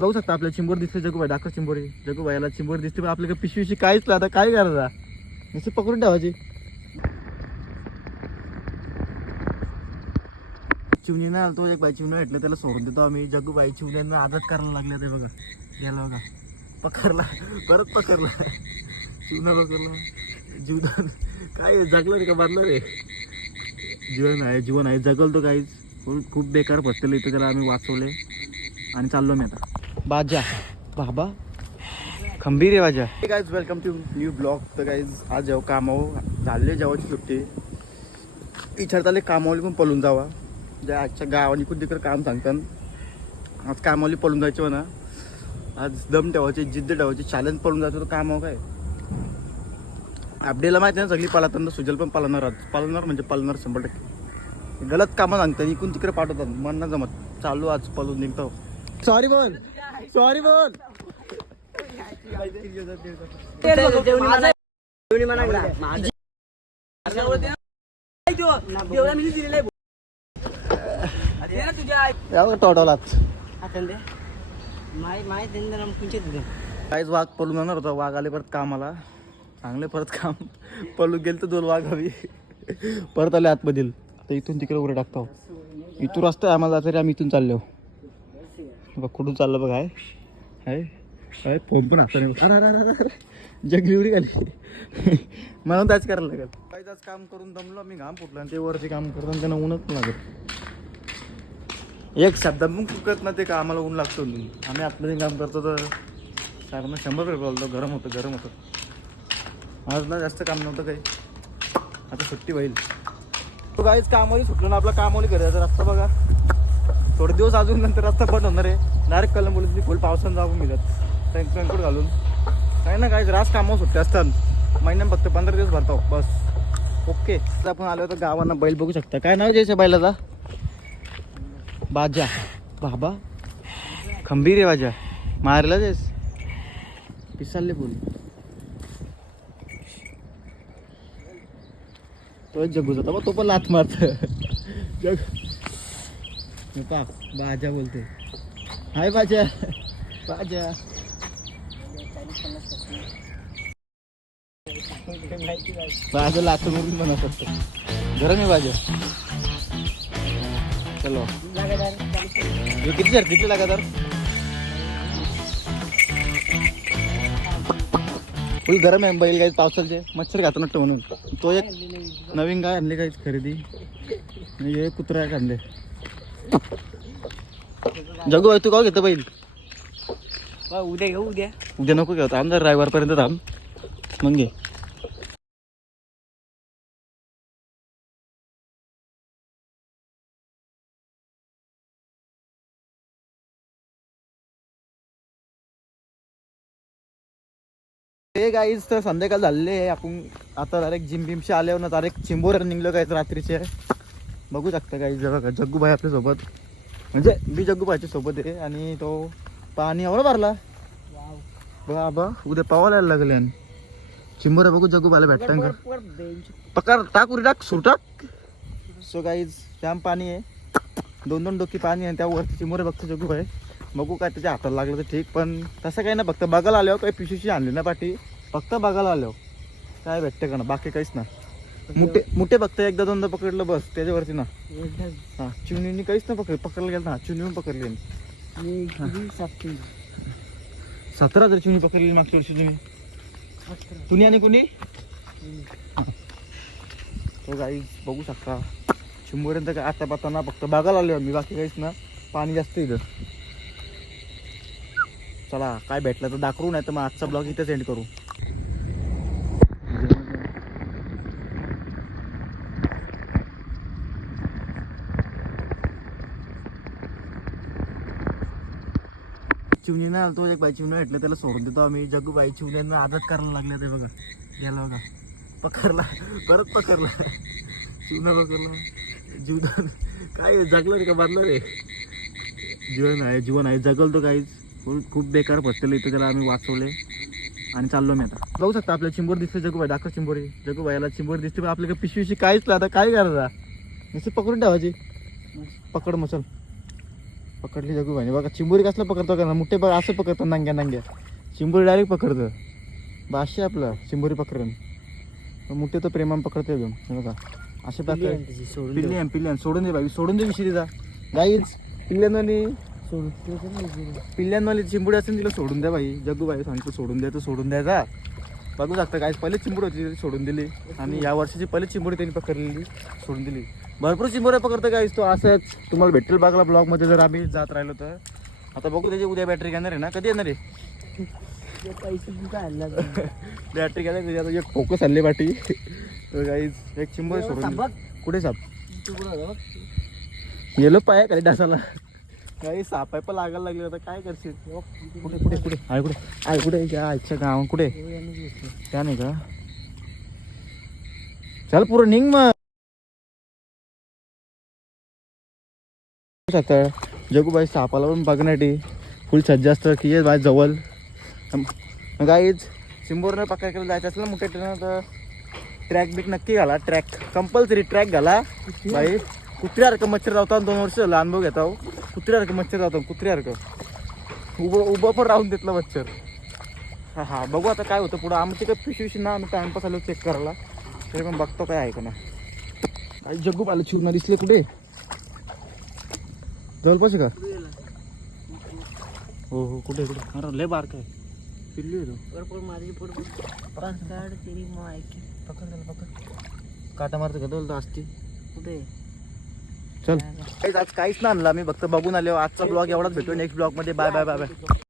बघू शकता आपल्याला चिंबोर दिसते. जगूबाई दाखव चिंबोरी. जगूबाईला चिंबोर दिसते पण आपल्याला पिशवीशी काहीच नाही. आता काय करायचं नुसतं पकडून ठेवायची. चिवणी ना तो एक बाई चिवणी भेटलं त्याला सोडून देतो आम्ही. जगूबाई चिवण्यांना आदत करायला लागले ते बघा. गेला बघा पकडला परत पकडला चिवणा पकडला. जीवन काय जगलं रे का मारलं रे. जीवन आहे जगल तो काहीच. खूप बेकार पडलेलं इथं त्याला आम्ही वाचवले आणि चाललो मी आता. बाजा बाबा खंबीर आहे बाजा. Guys welcome to new blog. तर गाईज आज जेव्हा कामावर झाले जेव्हाची सुट्टी विचारताले कामावली पण पळून जावा. ज्या आजच्या गावाने खूप तिकडे काम सांगतात. आज कामावली पळून जायचं म्हणा. आज दम ठेवायची जिद्द ठेवायची चॅलेंज पळून जायचं तर कामावर काय. आपल्याला माहिती नाही सगळी पालताना सुजल पण पालणार. आज पालणार म्हणजे पालणार 100%. गलत कामं सांगतात इकून तिकडे पाठवतात. मन ना जमत. चालू आज पळून निघतो. सॉरी बोल सॉरी बोल. काहीच वाघ पळून जाणार होता. वाघ आले परत कामाला चांगले परत काम पळून गेले तर 2 वाघ हवी परत आले आतमधील. तर इथून तिकडे उरे टाकतो. इथून रस्ता आहे आम्हाला तरी आम्ही इथून चाललो. बघ कुठून चाललं बघ. आहे फोन पण आता नाही. अरे अरे अरे जगली उडी खाली म्हणून त्याच करायला लागेल. काहीच काम करून दमलो मी. घाम फुटला आणि ते वरती काम करतो त्यांना ऊनच पण लागत. एक शब्द मग चुकत ना ते का आम्हाला ऊन लागतो. आम्ही आतमध्ये काम करतो तर कारण 100 रुपये बोलतो. गरम होतं. आज ना जास्त काम नव्हतं काही. आता सुट्टी होईल. तो काहीच कामावली सुटलं ना. आपला कामावली करायचा रस्ता बघा. थोडे दिवस अजून नंतर रस्ता बंद होणार आहे. डायरेक्ट कलंबोलीतली फुल पावसानं जाऊन मिळत रेनकोट घालून. काही ना काही रास कामावर सुट्टे असतात. महिन्यात फक्त 15 दिवस भरतो बस. ओके आपण आलो तर गावांना बैल बघू शकता. काय नाव द्यायचं बैलाचा. बाजा बाबा खंबीर आहे बाजा. मारला तेस पिसाले बोल. तो जगू जाता तो पण लाथ मारत. जग बाजा बोलते. हाय बाजा बाजा. बाजा लाथ मारून बनवत असतो. गरम आहे बाजा. चलो ये किती लगातार फुल गरम आहे. बैल गाईच पावसाचे मच्छर घातलं नसतं म्हणून. तो एक नवीन गाय आणली काहीच खरेदी. हे कुत्रा एक आणले. जगू तू का घेतो बैल. उद्या घेऊ. उद्या नको घेऊ. थांब जर रविवारपर्यंत थांब मग घे. हे गाईज तर संध्याकाळ झालेले आहे. आपण आता डायरेक्ट जिम बिमशी आल्यावर ना डायरेक्ट चिंबोर निघलो काय रात्रीचे. बघू शकता गाईज बघा. जग्गूबाई आपल्यासोबत म्हणजे मी जग्गूबाईच्या सोबत आहे. आणि तो पाणी एवढं भरला बघा बा. उद्या पावायला यायला लागले. आणि चिंबोऱ्या बघू जग्गूबाईला भेटता पकार टाक उरी टाक सुर टाक. सो गाईज जाम पाणी आहे. 2-2 डोकी पाणी आहे. त्यावरती चिंबोऱ्या बघतो जग्गूबाई. बघू काय त्याच्या हाताला लागलं तर ठीक. पण तसं काही ना फक्त बघायला आलो. काही पिशवीची आणली ना पाठी. फक्त बघायला आलो काय भेटते का ना. बाकी काहीच ना. मुठे फक्त 1-2दा पकडलं बस त्याच्यावरती ना. हा चिवणीने काहीच ना पकडलं गेलं ना. चिवणी पकडली 17,000 चिवणी पकडली मागच्या वर्षी तुम्ही आणि कुणी. तो गाई बघू शकता. चिंबोऱ्यांचं काय आता पाहताना फक्त बघायला आलो मी. बाकी काहीच ना. पाणी जास्त इथं. चला काय भेटलं तर दाखवू. नाही तर मग आजचा ब्लॉग इथेच एंड करू. चिवणी ना तो एक बाई चिवणी भेटलं त्याला सोडून देतो आम्ही. जगूबाई चिवण्यांना आदत करायला लागले ते बघा. गेला बघा पकडला परत पकडला चिवणा पकडला. जीवन काय जगलं रे का मारलं रे. जीवन आहे जगल तो काहीच. खूप बेकार पडलेलं इथं त्याला आम्ही वाचवले आणि चाललो मी आता. बघू शकता आपल्याला चिंबोर दिसते. जगूबाई दाखव चिंबोरी. जगूबाईला चिंबोर दिसते पण आपल्याला पिशवीशी काहीच नाही. आता काय करायचं नुसतं पकडून ठेवायची. पकड मसल पकडली जगू भाई बघा. चिंबोरी कसलं पकडतो का ना मोठे बघा असं पकडतो नांग्या नांग्या. चिंबोरी डायरेक्ट पकडतं. बादशाह आपलं चिंबोरी पकडून मोठे तर प्रेमान पकडतो एकदम. हे बघा असे प्रकारे पिल्ल्यान सोडून दे बाई. सोडून दे विषयी तिचा गाईच. पिल्ल्यांवाली चिंबुडी असेल तिला सोडून द्या बाई. जग्गू बाई सांगतो सोडून द्या तर सोडून द्यायचा. बघू शकता काय पहिले चिंबुडी होती ती सोडून दिली आणि या वर्षाची पहिले चिंबुडी त्यांनी पकडलेली सोडून दिली. भरपूर चिंबोऱ्या पकडतं काय तो असंच तुम्हाला भेटेल बघला ब्लॉगमध्ये जर आम्ही जात राहिलो तर. आता बघू त्याची उद्या बॅटरी घेणार आहे ना. कधी येणार आहे बॅटरी घेणार त्याची. आता एक फोकस आणली बाटी तर गाईज एक चिंबोरी सोडून कुठे साप गेलो पाय खाली डासाला. काही सापाय पण लागायला लागले. आता काय करशील. कुठे कुठे कुठे आहे कुठे आहे कुठे त्या इच्छा गाव कुठे त्या नाही का. चल पुरं निघ मग. शकता जगूबाई सापाला पण बघण्यासाठी फुल सज्जा असतं की ये बाय जवळ. गाईज चिंबोरनं पकडायला जायचं असलं मोठ्या ट्रेन तर ट्रॅक बिक नक्की घाला. ट्रॅक कंपल्सरी ट्रॅक घाला बाई. कुत्र्यासारखं मच्छर लावता 2 वर्ष अनुभव घेता. कुत्र्यासारखं मच्छर लावतो कुत्र्यासारखं उभं पण राहून देतलं मच्छर. हा हा बघू आता काय होतं पुढं. आम्ही तिकडे पिशवी ना आम्ही टाइमपास आलो चेक करायला. तरी पण बघतो काय आहे का ना. काही जग्गू पाहिलं चिवना दिसले कुठे जवळपास आहे का. हो हो कुठे कुठे अरे लय बारक आहे. पिल्ली आहे तो. पकड काटा मारतो का तो असती कुठे चल. आज काहीच ना आणला मी फक्त बघून आलो. आजचा ब्लॉग एवढाच भेटू. नेक्स्ट ब्लॉग मध्ये बाय बाय बाय बाय.